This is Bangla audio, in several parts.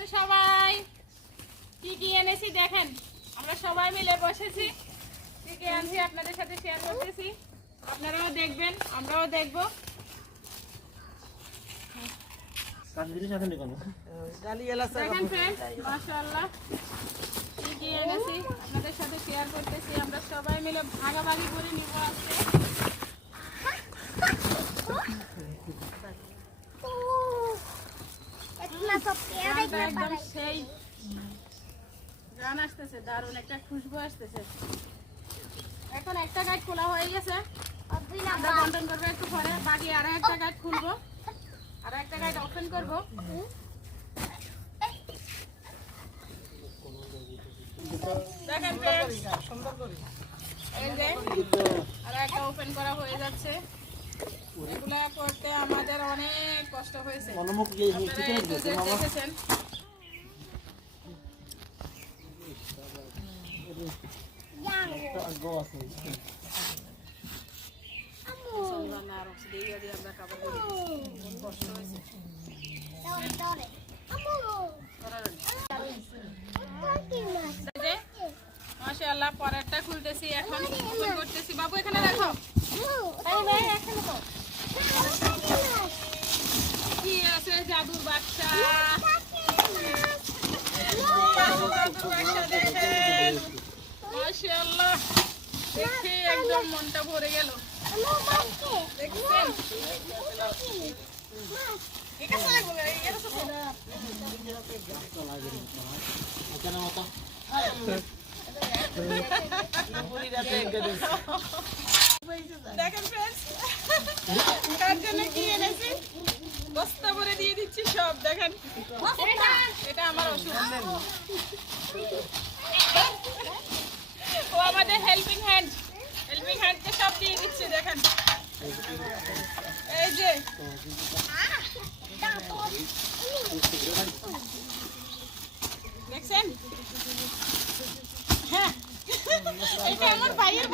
আছেন সবাই? কি কি এনেছি দেখেন, আমরা সবাই মিলে বসেছি, কি কি আনছি আপনাদের সাথে শেয়ার করতেছি, আপনারাও দেখবেন আমরাও দেখবো। দেখেন ফ্রেন্ড, মাশাআল্লাহ কি কি এনেছি আপনাদের সাথে শেয়ার করতেছি, আমরা সবাই মিলে ভাগাভাগি করে নিব আজকে। একদম সেই গান আসতেছে, দারুণ একটা খুশবু আসতেছে। এখন একটা গাইড খোলা হয়ে গেছে, আমরা বন্টন করবো একটু পরে, বাকি আরো একটা গাইড খুলবো, আরো একটা গাইড ওপেন করবো। দেখেন এই যে আরো একটা ওপেন করা হয়ে যাচ্ছে। এগুলা করতে আমাদের অনেক কষ্ট হয়েছে, দেখেছেন। মাশাআল্লাহ পরেরটা খুলতেছি, এখন ওপেন করতেছি। বাবু এখানে রাখো, কি আছে? জাদুর বাক্সা, দেখেন মাশাআল্লাহ, দেখে একদম মনটা ভরে গেল। দেখছেন দেখেন ফ্রেন্ডস, কার জন্য কি এনেছি বস্তা ভরে দিয়ে দিচ্ছি সব। দেখেন এটা আমার ওষুধ, ও আমাদের হেল্পিং হ্যান্ডকে সব দিয়ে দিচ্ছে। দেখেন এই যে দেখছেন, হ্যাঁ এটা আমার ভাইয়ের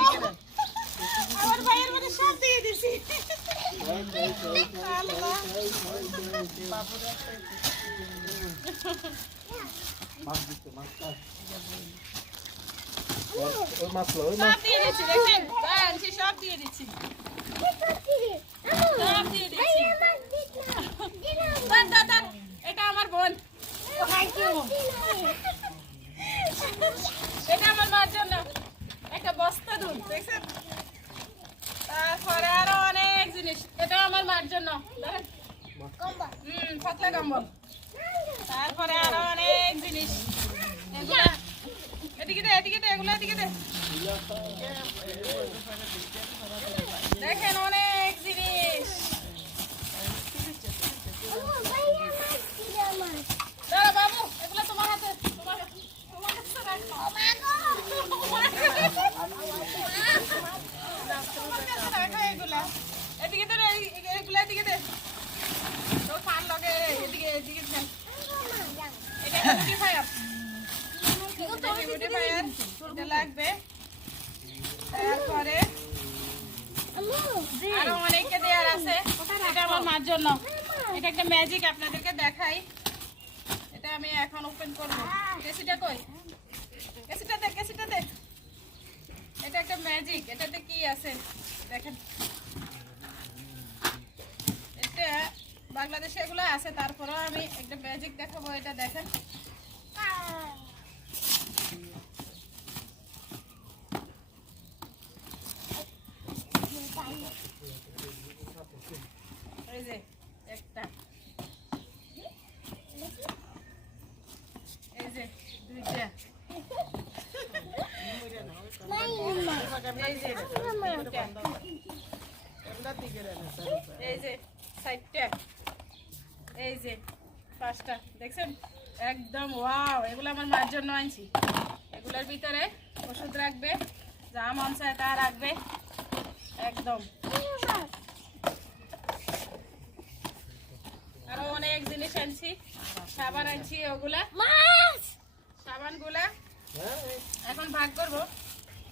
মধ্যে সব দিয়ে দিছি। সব দিয়ে দিচ্ছি, দেখছেন সব দিয়ে দিচ্ছি, এটা আমার বোন, এটা আমার মার জন্য একটা বস্তা দুধ, দেখছেন। তারপরে আরো অনেক জিনিস, এটা আমার মার জন্য পাতলা কম্বল। তারপরে আরো অনেক জিনিস, এগুলা এদিকে দে, এদিকে দে, এগুলো এদিকে দে। দেখেন অনেক জিনিস, দাঁড়া বাবু, এগুলো তোমার হাতে, তোমার কাছে রাখো। এগুলা এদিকে দে, এগুলা এদিকে দে, তো ফান লগে এদিকে এদিকে দে। এটা বিউটিফায়ার, এটা লাগবে। তারপরে আরো অনেকে দেওয়ার আছে, এটা আমার মার জন্য। এটা একটা ম্যাজিক, আপনাদেরকে দেখাই। এটা আমি এখন ওপেন করবো। কেসিটা কই? কেসিটা দে। এটা একটা ম্যাজিক, এটাতে কি আছে দেখেন। এটা বাংলাদেশে এগুলো আছে, তারপরেও আমি একটা ম্যাজিক দেখাবো। এটা দেখেন, এই যে একটা, এই যে দুইটা, এই যে তিনটা, এই যে চারটা, এই যে পাঁচটা। দেখছেন একদম ওয়াও। এগুলো আমার মার জন্য আনছি। এগুলোর ভিতরে ওষুধ রাখবে, যা মন চায় তা রাখবে একদম। আরো অনেক জিনিস আনছি, সাবান আনছি, ওগুলা সাবানগুলা এখন ভাগ করবো।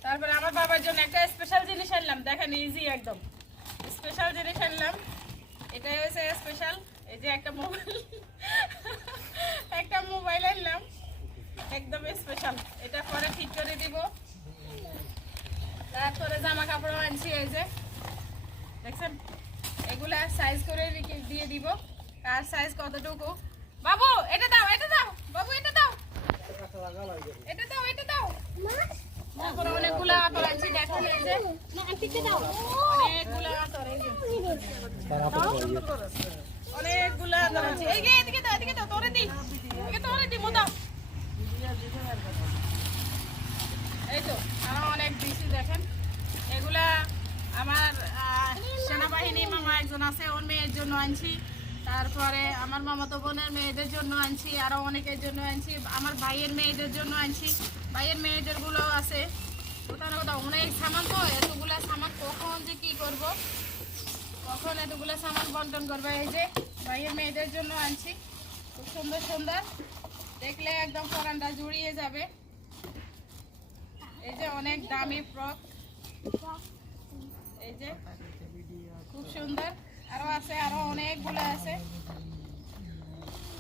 তারপরে আমার বাবার জন্য একটা স্পেশাল জিনিস আনলাম, দেখেন ইজি একদম স্পেশাল জিনিস আনলাম। এটাই হচ্ছে স্পেশাল, এই যে একটা মোবাইল একদম স্পেশাল। এটা পরে ঠিক করে দিব। তারপরে জামা কাপড় আনছি, এই যে দেখছেন, এগুলা সাইজ করে দিয়ে দিব। কার সাইজ কতটুকু। বাবু এটা দাও, এটা দাও, বাবু এটা দাও, এটা দাও, এটা দাও। তারপরে অনেকগুলা আতর আনছি, দেখেন এই যে অনেকগুলা আতর, এই যে অনেকগুলা আতর আনছি। এই যে এদিকে দাও, এদিকে দাও, তোরে দি, এদিকে তোরে দি, মোদাও। এই তো আরো অনেক দিছি, দেখেন এগুলা আমার সেনাবাহিনী মামা একজন আছে, ওর মেয়ের জন্য আনছি। তারপরে আমার মামাতো বোনের মেয়েদের জন্য আনছি, আরো অনেকের জন্য আনছি। আমার ভাইয়ের মেয়েদের জন্য আনছি, ভাইয়ের মেয়েদের গুলোও আছে। কোথাও অনেক সামান, তো এতগুলা সামান কখন যে কি করব, কখন এতগুলা সামান বন্টন করবে। এই যে ভাইয়ের মেয়েদের জন্য আনছি, খুব সুন্দর সুন্দর, দেখলে একদম পরানটা জুড়িয়ে যাবে। এই যে অনেক দামি ফ্রক, এই যে খুব সুন্দর। আরো আছে, আরো অনেকগুলো আছে।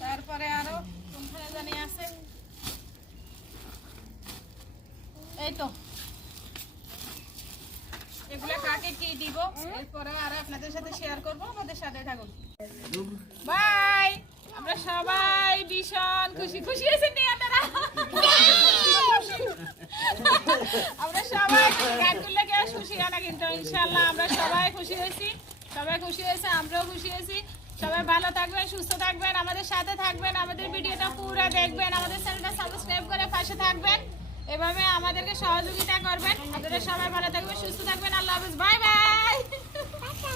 তারপরে আরো কোনখানে জানি আছে, এই তো এগুলা কাকে কি দিব এরপরে আরো আপনাদের সাথে শেয়ার করব। আমাদের সাথে থাকুন। বাই। আমরা সবাই ভীষণ খুশি। খুশি হয়েছেন নি আপনারা? আমরা সবাই গানগুলো কে খুশি হয় না, কিন্তু ইনশাআল্লাহ আমরা সবাই খুশি হয়েছি, সবাই খুশি হয়েছে, আমরাও খুশি হয়েছি। সবাই ভালো থাকবেন, সুস্থ থাকবেন, আমাদের সাথে থাকবেন, আমাদের ভিডিওটা পুরো দেখবেন, আমাদের চ্যানেলটা সাবস্ক্রাইব করে পাশে থাকবেন, এভাবে আমাদেরকে সহযোগিতা করবেন। আপনারা সবাই ভালো থাকবেন, সুস্থ থাকবেন। আল্লাহ হাফেজ, বাই বাই।